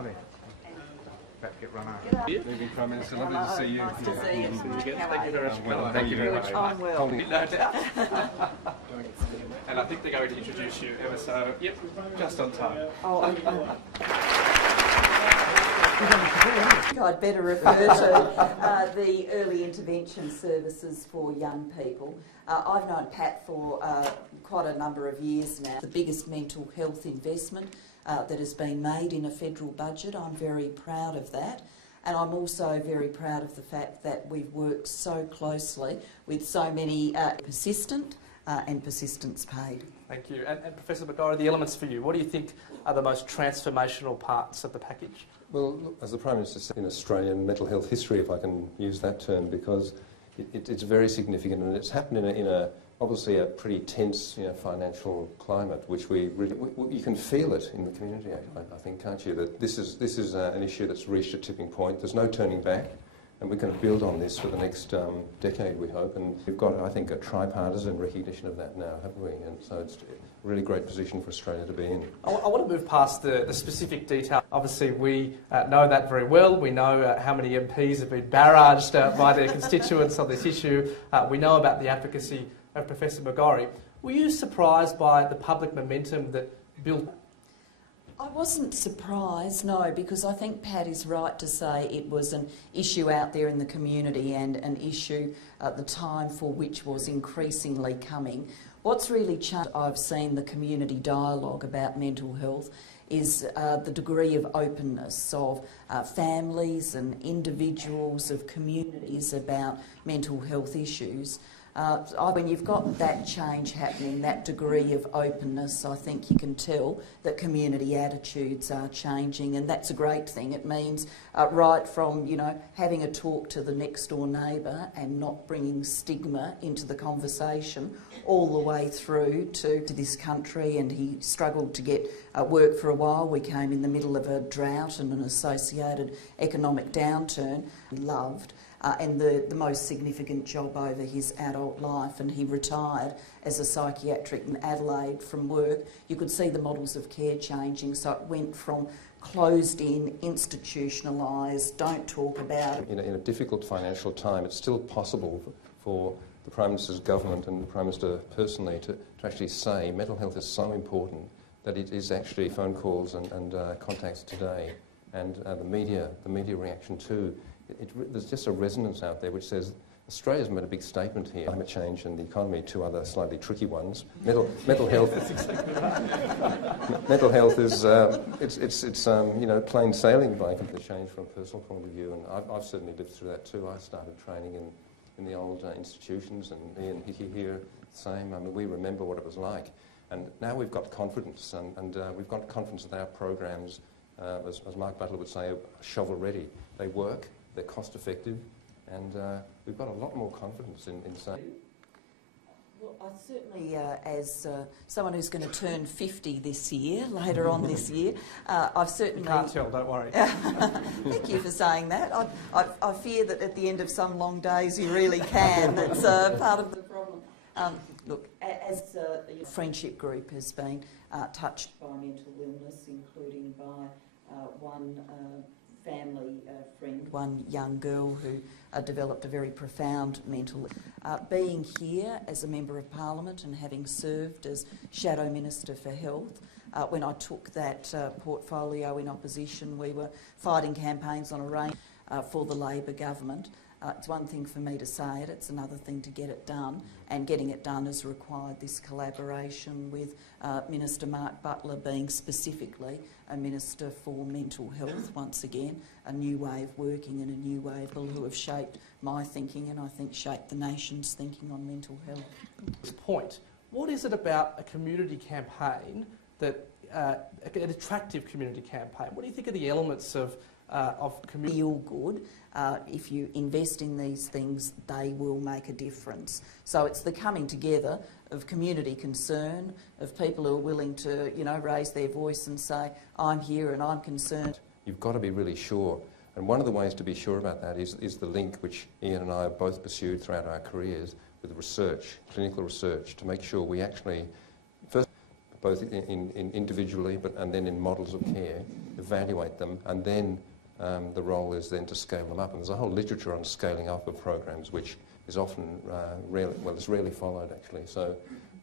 Harvey. About to get run over. Evening, Prime Minister. Lovely to see you. Nice to see you. Thank you very much. Well, thank you very much. I'm well. No doubt. And I think they're going to introduce you ever so, yep, just on time. I'd better refer to the early intervention services for young people. I've known Pat for quite a number of years now. The biggest mental health investment that has been made in a federal budget. I'm very proud of that. And I'm also very proud of the fact that we've worked so closely with so many persistent and persistence paid. Thank you. And Professor McGorry, the elements for you, what do you think are the most transformational parts of the package? Well, look, as the Prime Minister said, in Australian mental health history, if I can use that term, because it's very significant, and it's happened in obviously a pretty tense, financial climate, which you can feel it in the community. I think, can't you? That this is an issue that's reached a tipping point. There's no turning back, and we're going to build on this for the next decade, we hope. And we've got, I think, a tripartisan recognition of that now, haven't we? And so it's a really great position for Australia to be in. I want to move past the specific detail. Obviously, we know that very well. We know how many MPs have been barraged by their constituents on this issue. We know about the advocacy of Professor McGorry. Were you surprised by the public momentum that built? I wasn't surprised, no, because I think Pat is right to say it was an issue out there in the community and an issue at the time for which was increasingly coming. What's really changed, I've seen the community dialogue about mental health, is the degree of openness of families and individuals, of communities about mental health issues. When you've got that change happening, that degree of openness, I think you can tell that community attitudes are changing, and that's a great thing. It means right from, having a talk to the next door neighbour and not bringing stigma into the conversation, all the way through to this country. And he struggled to get work for a while. We came in the middle of a drought and an associated economic downturn. He loved. And the most significant job over his adult life, and he retired as a psychiatric in Adelaide from work. You could see the models of care changing, so it went from closed in, institutionalised, don't talk about it. In a difficult financial time, it's still possible for the Prime Minister's government and the Prime Minister personally to actually say mental health is so important that it is actually phone calls and contacts today, and the media reaction too. There's just a resonance out there which says Australia's made a big statement here. Climate change and the economy, two other slightly tricky ones. Mental health. Mental health is it's plain sailing by the change from a personal point of view, and I've certainly lived through that too. I started training in the old institutions, and Ian Hickey here, the same. I mean, we remember what it was like, and now we've got confidence, and we've got confidence that our programs, as Mark Butler would say, are shovel ready. They work. They're cost effective, and we've got a lot more confidence in saying. Well, I certainly, as someone who's going to turn 50 this year, later on this year, I've certainly... You can't tell, don't worry. Thank you for saying that. I fear that at the end of some long days you really can. That's part of the problem. Look, as the friendship group has been touched by mental illness, including by one family friend, one young girl who developed a very profound mental... being here as a Member of Parliament and having served as Shadow Minister for Health, when I took that portfolio in opposition, we were fighting campaigns on a range for the Labor government. It's one thing for me to say it, it's another thing to get it done, and getting it done has required this collaboration with Minister Mark Butler being specifically a Minister for Mental Health, once again, a new way of working and a new way of people who have shaped my thinking and I think shaped the nation's thinking on mental health. This point, what is it about a community campaign that, an attractive community campaign? What do you think are the elements of community? Feel good. If you invest in these things, they will make a difference. So it's the coming together of community concern, of people who are willing to, raise their voice and say, I'm here and I'm concerned. You've got to be really sure. And one of the ways to be sure about that is the link which Ian and I have both pursued throughout our careers with research, clinical research, to make sure we actually, first, both in individually and then in models of care, evaluate them, and then the role is then to scale them up. And there's a whole literature on scaling up of programs, which is often it's rarely followed actually. So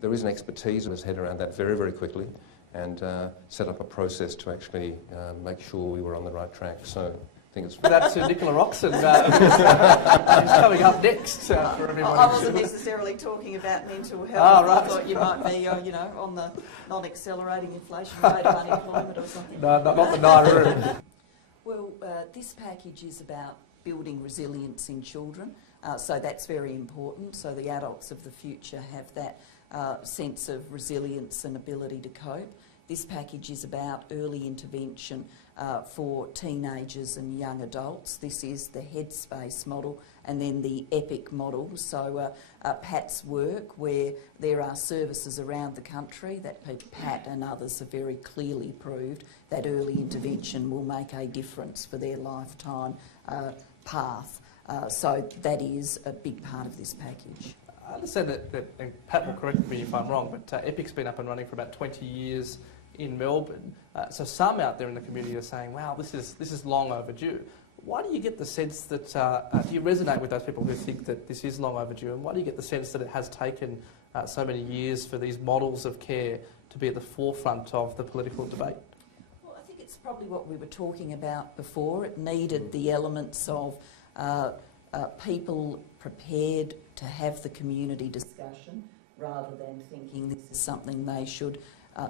there is an expertise that has head around that very, very quickly, and set up a process to actually make sure we were on the right track. So I think it's... That's Nicola Roxon, who's coming up next for everyone. I wasn't necessarily talking about mental health. Oh, right. I thought you might be, on the non-accelerating inflation rate of unemployment or something. No, not the Nauru. Well, this package is about building resilience in children, so that's very important. So the adults of the future have that sense of resilience and ability to cope. This package is about early intervention for teenagers and young adults. This is the Headspace model and then the EPIC model. So Pat's work, where there are services around the country that Pat and others have very clearly proved that early intervention will make a difference for their lifetime path. So that is a big part of this package. I understand that, and Pat will correct me if I'm wrong, but EPIC's been up and running for about 20 years in Melbourne. So some out there in the community are saying, wow, this is long overdue. Why do you get the sense that, do you resonate with those people who think that this is long overdue, and why do you get the sense that it has taken so many years for these models of care to be at the forefront of the political debate? Well, I think it's probably what we were talking about before. It needed the elements of people prepared to have the community discussion rather than thinking this is something they should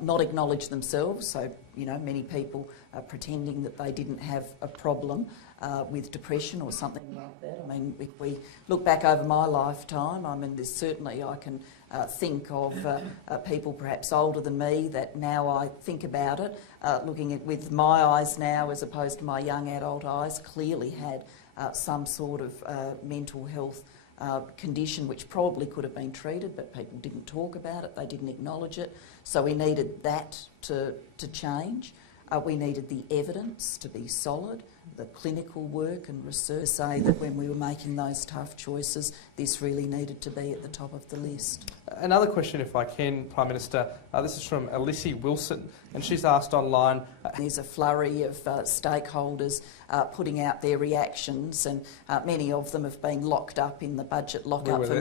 not acknowledge themselves. So, many people are pretending that they didn't have a problem with depression or something like that. I mean, if we look back over my lifetime, there's certainly I can think of people perhaps older than me that now I think about it, looking at with my eyes now as opposed to my young adult eyes, clearly had some sort of mental health condition which probably could have been treated, but people didn't talk about it, they didn't acknowledge it. So we needed that to change. We needed the evidence to be solid, the clinical work and research say that when we were making those tough choices, this really needed to be at the top of the list. Another question, if I can, Prime Minister. This is from Alyssa Wilson, and she's asked online... There's a flurry of stakeholders putting out their reactions, and many of them have been locked up in the budget lockup for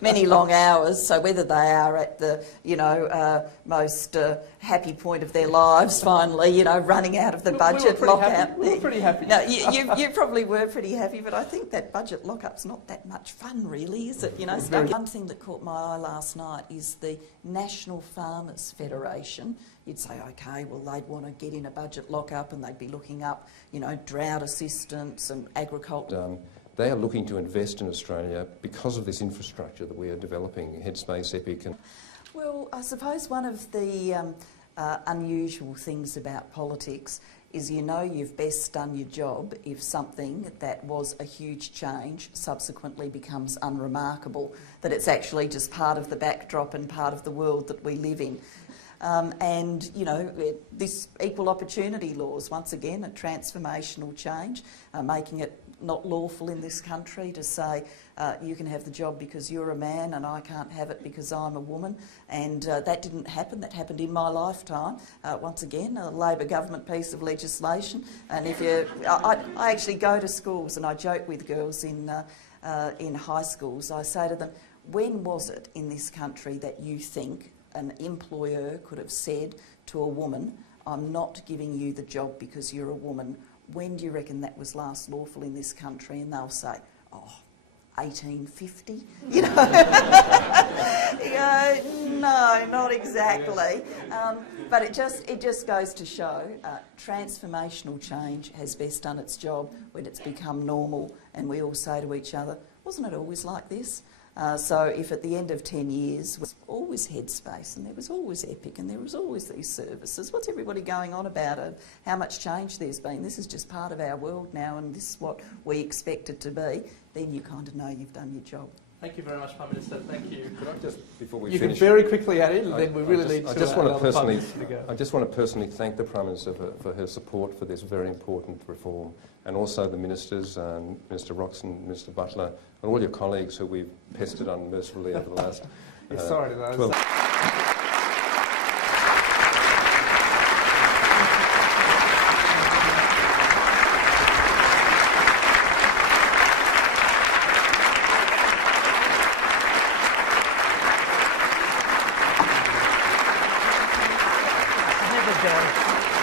many long hours. So whether they are at the most happy point of their lives, finally, running out of the budget lockup. We were pretty happy. No, you probably were pretty happy, but I think that budget lockup's not that much fun, really, is it? One thing that caught my eye last night is the National Farmers Federation. You'd say, OK, well, they'd want to get in a budget lockup and they'd be looking up, drought assistance and agriculture. They are looking to invest in Australia because of this infrastructure that we are developing, Headspace, EPIC. Well, I suppose one of the unusual things about politics is you've best done your job if something that was a huge change subsequently becomes unremarkable, that it's actually just part of the backdrop and part of the world that we live in. This equal opportunity laws, once again, a transformational change, making it not lawful in this country to say you can have the job because you're a man and I can't have it because I'm a woman. And that didn't happen. That happened in my lifetime. Once again, a Labor government piece of legislation. And I actually go to schools and I joke with girls in high schools. I say to them, when was it in this country that you think an employer could have said to a woman, I'm not giving you the job because you're a woman? When do you reckon that was last lawful in this country? And they'll say, 1850? You go, no, not exactly. But it just goes to show transformational change has best done its job when it's become normal and we all say to each other, wasn't it always like this? So if at the end of 10 years, was always Headspace and there was always EPIC and there was always these services, what's everybody going on about it? How much change there's been? This is just part of our world now and this is what we expect it to be. Then you kind of know you've done your job. Thank you very much, Prime Minister. Thank you. Could I just, before we you finish... can very quickly add in, and then we really need to... I just want to personally thank the Prime Minister for her support for this very important reform, and also the ministers, Minister Roxon, Minister Butler, and all your colleagues who we've pestered unmercifully over the last... sorry to those. for John.